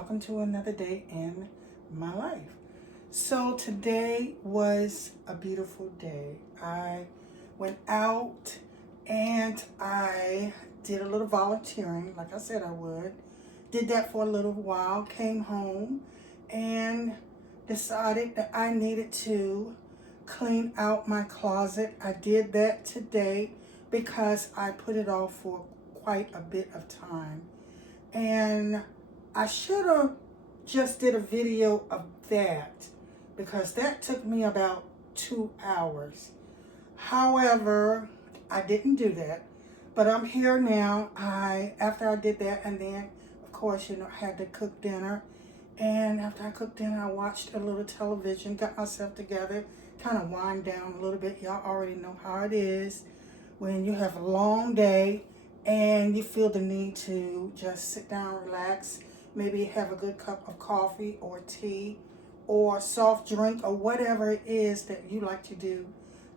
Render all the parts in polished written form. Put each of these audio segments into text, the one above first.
welcome to another day in my life. So today was a beautiful day. I went out and I did a little volunteering, like I said I would. Did that for a little while, came home and decided that I needed to clean out my closet. I did that today because I put it off for quite a bit of time. And I should have just did a video of that because that took me about 2 hours. However, I didn't do that, but I'm here now. After I did that, and then of course, I had to cook dinner. And after I cooked dinner, I watched a little television, got myself together, kind of wind down a little bit. Y'all already know how it is when you have a long day and you feel the need to just sit down, relax, maybe have a good cup of coffee or tea or soft drink or whatever it is that you like to do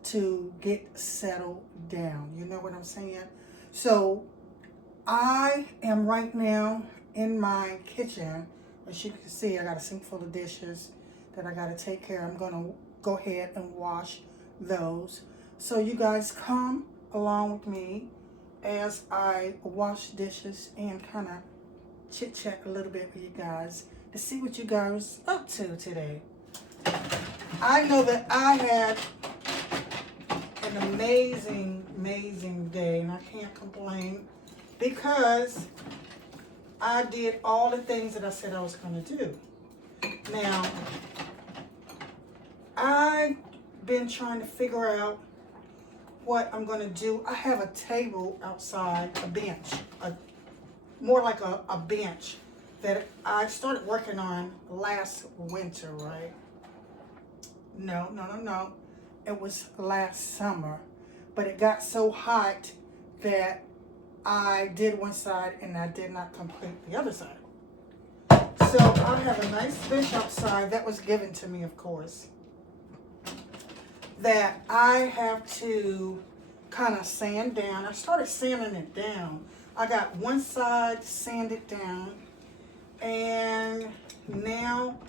to get settled down. You know what I'm saying? So I am right now in my kitchen. As you can see, I got a sink full of dishes that I got to take care of. I'm going to go ahead and wash those. So you guys come along with me as I wash dishes and kind of chit chat a little bit with you guys to see what you guys up to today. I know that I had an amazing day and I can't complain because I did all the things that I said I was going to do. Now, I've been trying to figure out what I'm going to do. I have a table outside, a bench, more like a bench that I started working on last winter, right? No. It was last summer, but it got so hot that I did one side and I did not complete the other side. So I have a nice bench outside that was given to me, of course, that I have to kind of sand down. I started sanding it down. I got one side sanded down, and now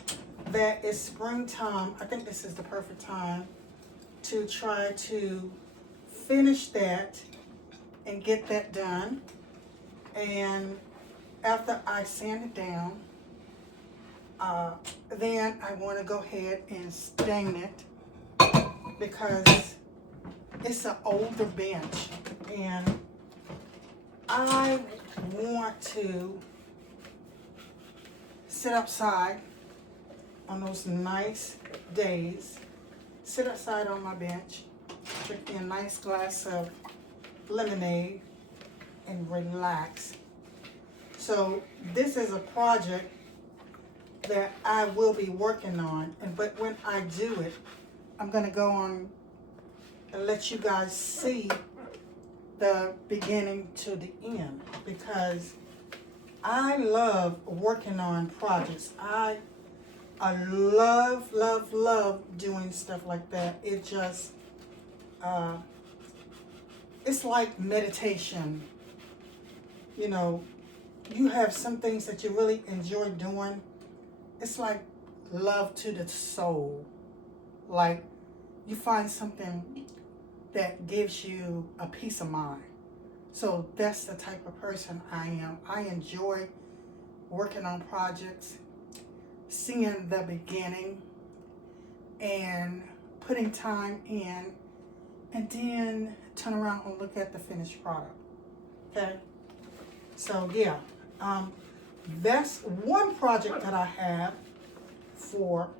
that it's springtime, I think this is the perfect time to try to finish that and get that done. And after I sand it down, then I want to go ahead and stain it because it's an older bench and I want to sit outside on those nice days, sit outside on my bench, drink me a nice glass of lemonade and relax. So this is a project that I will be working on, but when I do it, I'm going to go on and let you guys see the beginning to the end because I love working on projects. I love doing stuff like that. It just it's like meditation. You have some things that you really enjoy doing. It's like love to the soul. Like you find something that gives you a peace of mind. So that's the type of person I am. I enjoy working on projects, seeing the beginning and putting time in, and then turn around and look at the finished product. Okay? So yeah, that's one project that I have for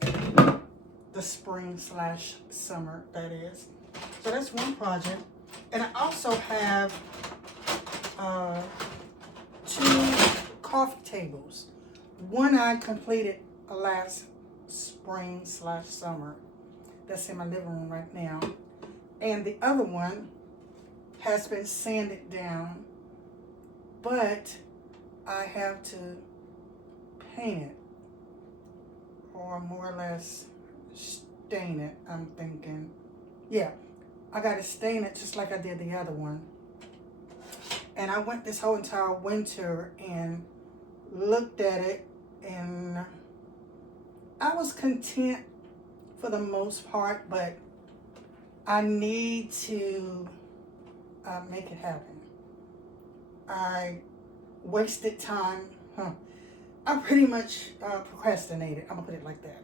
the spring/summer, that is. So that's one project. And I also have 2 coffee tables. One I completed last spring/summer. That's in my living room right now. And the other one has been sanded down, but I have to paint it, or more or less stain it, I'm thinking. Yeah, I got to stain it just like I did the other one. And I went this whole entire winter and looked at it and I was content for the most part, but I need to make it happen. I wasted time. I pretty much procrastinated. I'm gonna put it like that.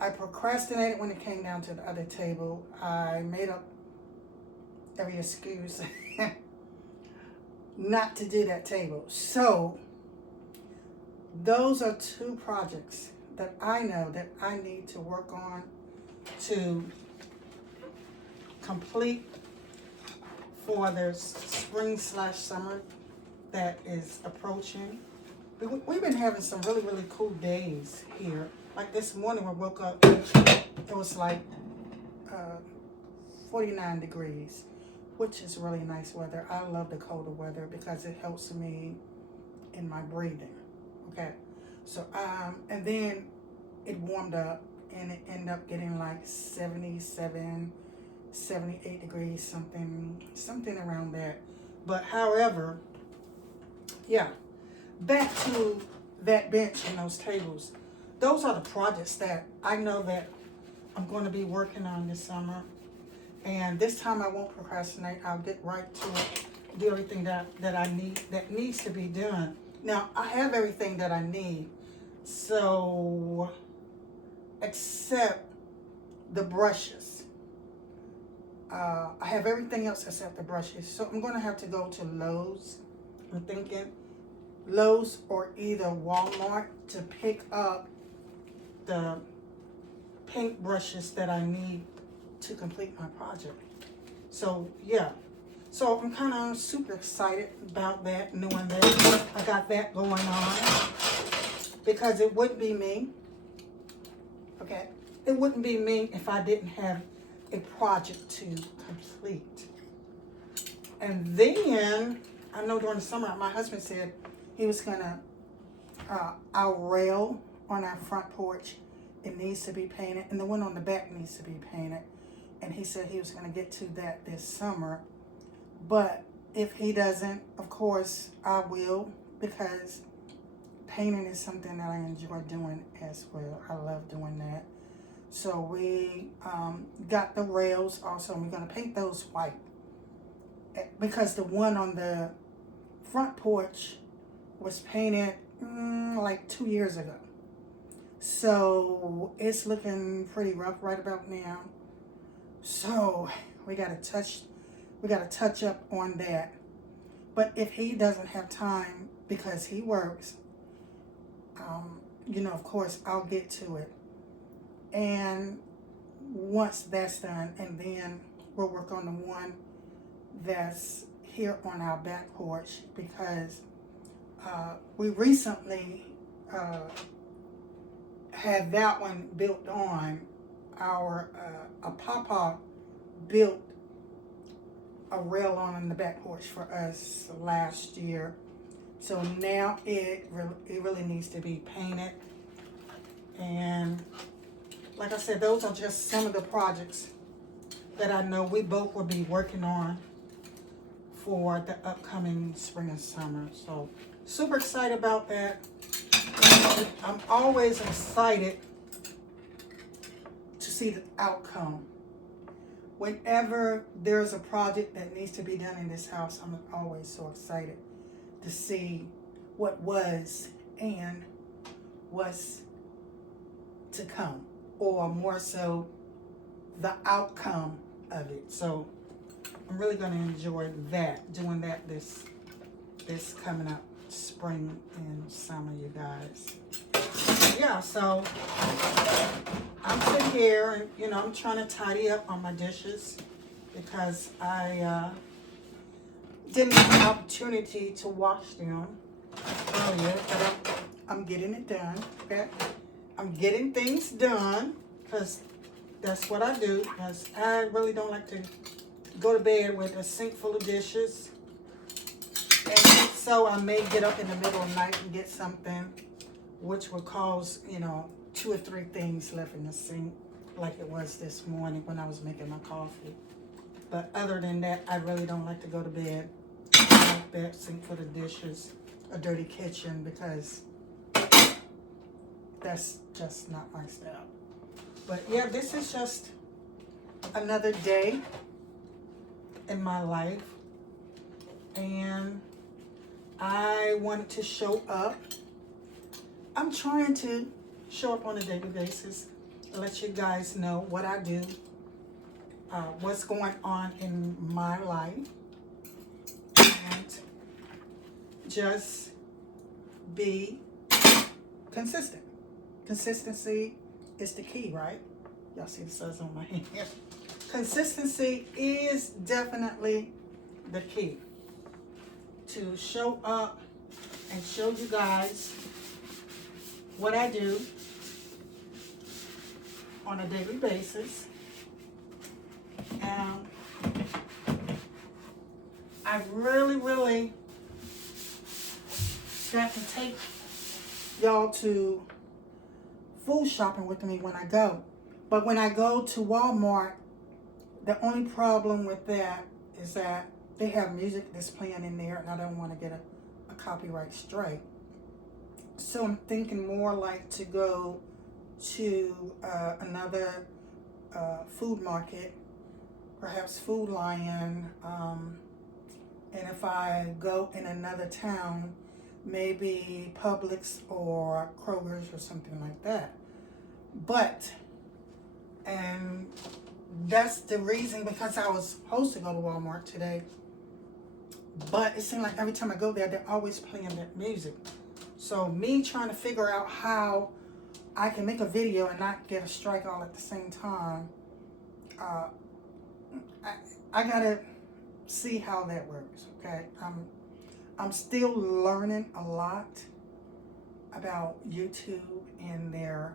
I procrastinated when it came down to the other table. I made up every excuse not to do that table. So those are two projects that I know that I need to work on to complete for the spring/summer that is approaching. We've been having some really, really cool days here. Like this morning, I woke up, it was like 49 degrees, which is really nice weather. I love the colder weather because it helps me in my breathing. Okay, so and then it warmed up and it ended up getting like 77, 78 degrees, something around that. But however, yeah, back to that bench and those tables. Those are the projects that I know that I'm going to be working on this summer. And this time I won't procrastinate. I'll get right to it, do everything that I need, that needs to be done. Now, I have everything that I need. So, except the brushes. I have everything else except the brushes. So I'm going to have to go to Lowe's. I'm thinking Lowe's or either Walmart to pick up the paint brushes that I need to complete my project. So yeah, so I'm kind of super excited about that, knowing that I got that going on, because it wouldn't be me. Okay, it wouldn't be me if I didn't have a project to complete. And then I know during the summer my husband said he was gonna our rail on our front porch, it needs to be painted, and the one on the back needs to be painted. And he said he was going to get to that this summer. But if he doesn't, of course, I will, because painting is something that I enjoy doing as well. I love doing that. So we got the rails also, and we're going to paint those white. Because the one on the front porch was painted like 2 years ago. So it's looking pretty rough right about now. So we gotta touch up on that. But if he doesn't have time because he works, of course I'll get to it. And once that's done, and then we'll work on the one that's here on our back porch, because we recently had that one built on. Our Papa built a rail on the back porch for us last year. So now it really needs to be painted. And like I said, those are just some of the projects that I know we both will be working on for the upcoming spring and summer. So super excited about that. I'm always excited to see the outcome. Whenever there's a project that needs to be done in this house, I'm always so excited to see what was and what's to come, or more so, the outcome of it. So I'm really going to enjoy that, doing that this coming up spring and summer, you guys. Yeah, so I'm sitting here and, I'm trying to tidy up on my dishes because I didn't have an opportunity to wash them earlier, but I'm getting it done, okay? I'm getting things done because that's what I do, because I really don't like to go to bed with a sink full of dishes. And so I may get up in the middle of the night and get something, which will cause, 2 or 3 things left in the sink, like it was this morning when I was making my coffee. But other than that, I really don't like to go to bed like that, sink full of dishes, a dirty kitchen, because That's just not my style. But yeah, this is just another day in my life. And I wanted to show up. I'm trying to show up on a daily basis and let you guys know what I do, what's going on in my life, and just be consistent. Consistency is the key, right? Y'all see the says on my hand. Consistency is definitely the key to show up and show you guys what I do on a daily basis. And I really got to take y'all to food shopping with me when I go. But when I go to Walmart, the only problem with that is that they have music that's playing in there, and I don't want to get a copyright strike. So I'm thinking more like to go to another food market, perhaps Food Lion, and if I go in another town, maybe Publix or Kroger's or something like that. But, and that's the reason, because I was supposed to go to Walmart today, but it seemed like every time I go there, they're always playing that music. So me trying to figure out how I can make a video and not get a strike all at the same time, I gotta see how that works, okay? I'm still learning a lot about YouTube and their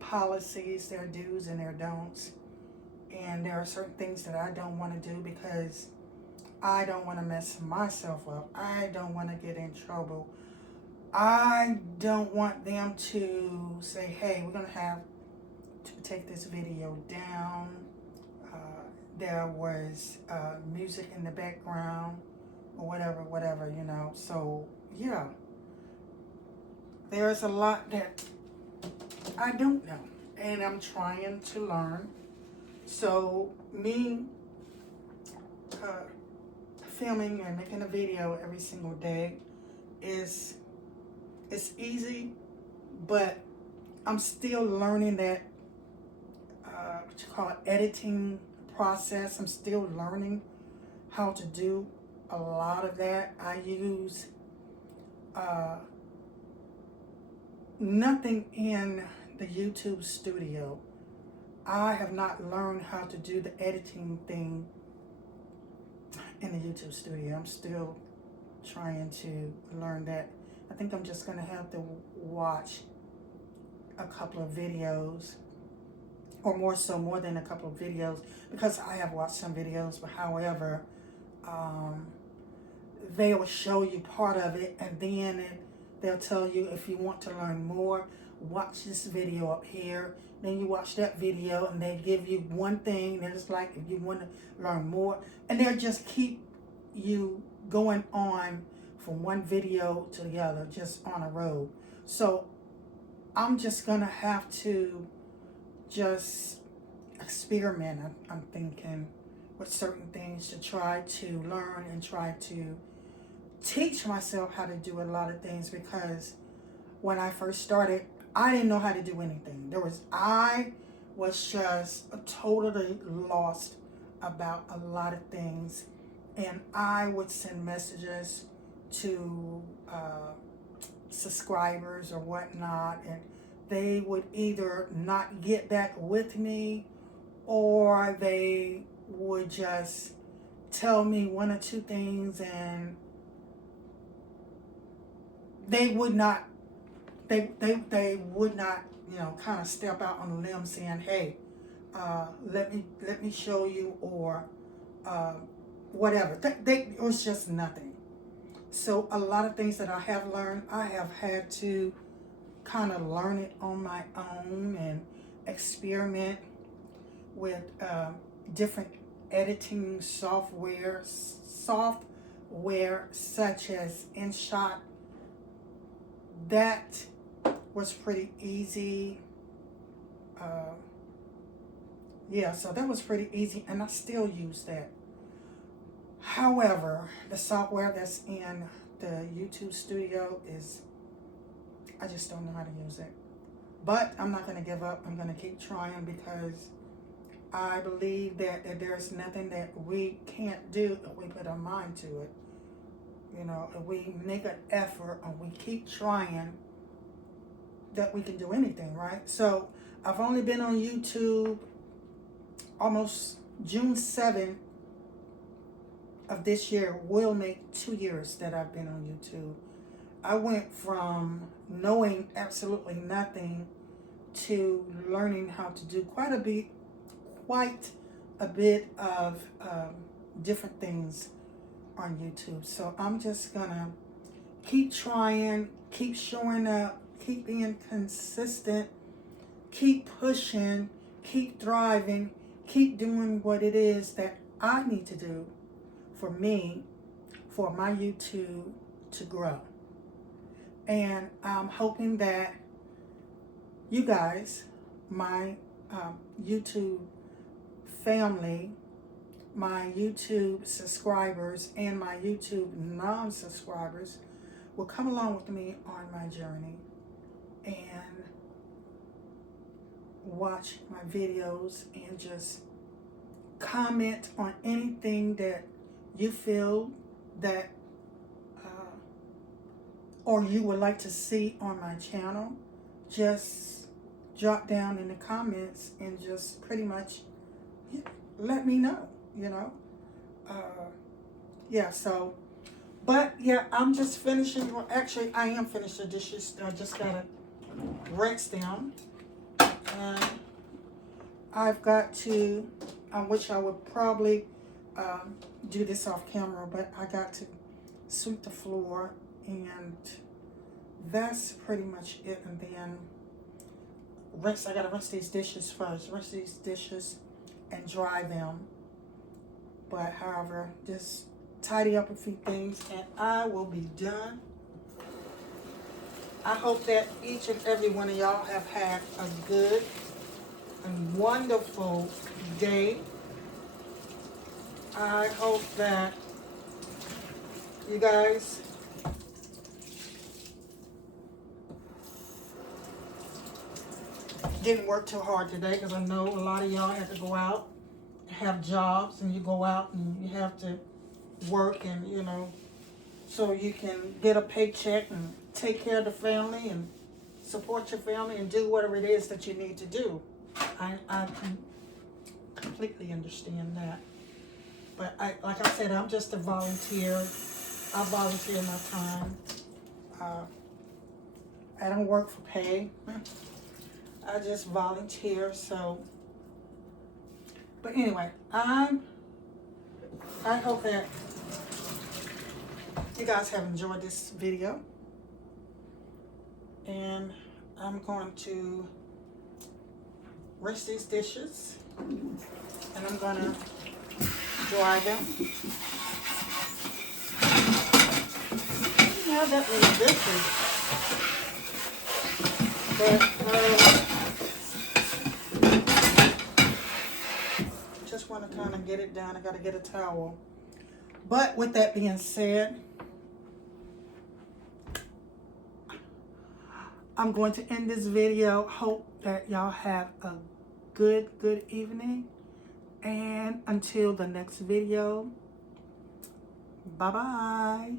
policies, their do's and their don'ts. And there are certain things that I don't want to do because I don't want to mess myself up. I don't want to get in trouble. I don't want them to say, hey, we're going to have to take this video down. There was music in the background or whatever, you know. So, yeah. There's a lot that I don't know. And I'm trying to learn. So, me filming and making a video every single day it's easy, but I'm still learning that what you call it, editing process. I'm still learning how to do a lot of that. I use nothing in the YouTube studio. I have not learned how to do the editing thing in the YouTube studio. I'm still trying to learn that. I think I'm just going to have to watch a couple of videos, or more than a couple of videos, because I have watched some videos, but however, they will show you part of it, and then they'll tell you, if you want to learn more, watch this video up here. Then you watch that video, and they give you one thing, and it's like, if you want to learn more, and they'll just keep you going on from one video to the other, just on a road. So I'm just gonna have to just experiment, I'm thinking, with certain things to try to learn and try to teach myself how to do a lot of things, because when I first started, I didn't know how to do anything. I was just totally lost about a lot of things, and I would send messages to subscribers or whatnot, and they would either not get back with me, or they would just tell me one or two things, and they would not, you know, kind of step out on a limb saying, hey, let me show you, or whatever. It was just nothing. So a lot of things that I have learned, I have had to kind of learn it on my own and experiment with different editing software such as InShot. That was pretty easy. Yeah, so that was pretty easy, and I still use that. However, the software that's in the YouTube studio is, I just don't know how to use it. But I'm not going to give up. I'm going to keep trying, because I believe that there's nothing that we can't do if we put our mind to it. You know, if we make an effort and we keep trying, that we can do anything, right? So I've only been on YouTube almost June 7th of this year will make 2 years that I've been on YouTube. I went from knowing absolutely nothing to learning how to do quite a bit of different things on YouTube. So I'm just gonna keep trying, keep showing up, keep being consistent, keep pushing, keep thriving, keep doing what it is that I need to do for me, for my YouTube to grow. And I'm hoping that you guys, my YouTube family, my YouTube subscribers, and my YouTube non-subscribers will come along with me on my journey and watch my videos and just comment on anything that you feel that or you would like to see on my channel. Just drop down in the comments and just pretty much let me know, you know. Yeah, so, but yeah, I'm just finishing, well, actually I am finished the dishes. I just gotta rinse them. And I've got to, which I would probably do this off camera, but I got to sweep the floor, and that's pretty much it. And then I gotta rinse these dishes first, rinse these dishes and dry them. But however, just tidy up a few things and I will be done. I hope that each and every one of y'all have had a good and wonderful day. I hope that you guys didn't work too hard today, because I know a lot of y'all had to go out, have jobs, and you go out and you have to work, and you know, so you can get a paycheck and take care of the family and support your family and do whatever it is that you need to do. I completely understand that. But like I said, I'm just a volunteer. I volunteer my time. I don't work for pay. I just volunteer. So, but anyway, I hope that you guys have enjoyed this video, and I'm going to rinse these dishes, and I'm gonna dry them. I have that many dishes, but just want to kind of get it done. I got to get a towel. But with that being said, I'm going to end this video. Hope that y'all have a good evening. And until the next video, bye-bye.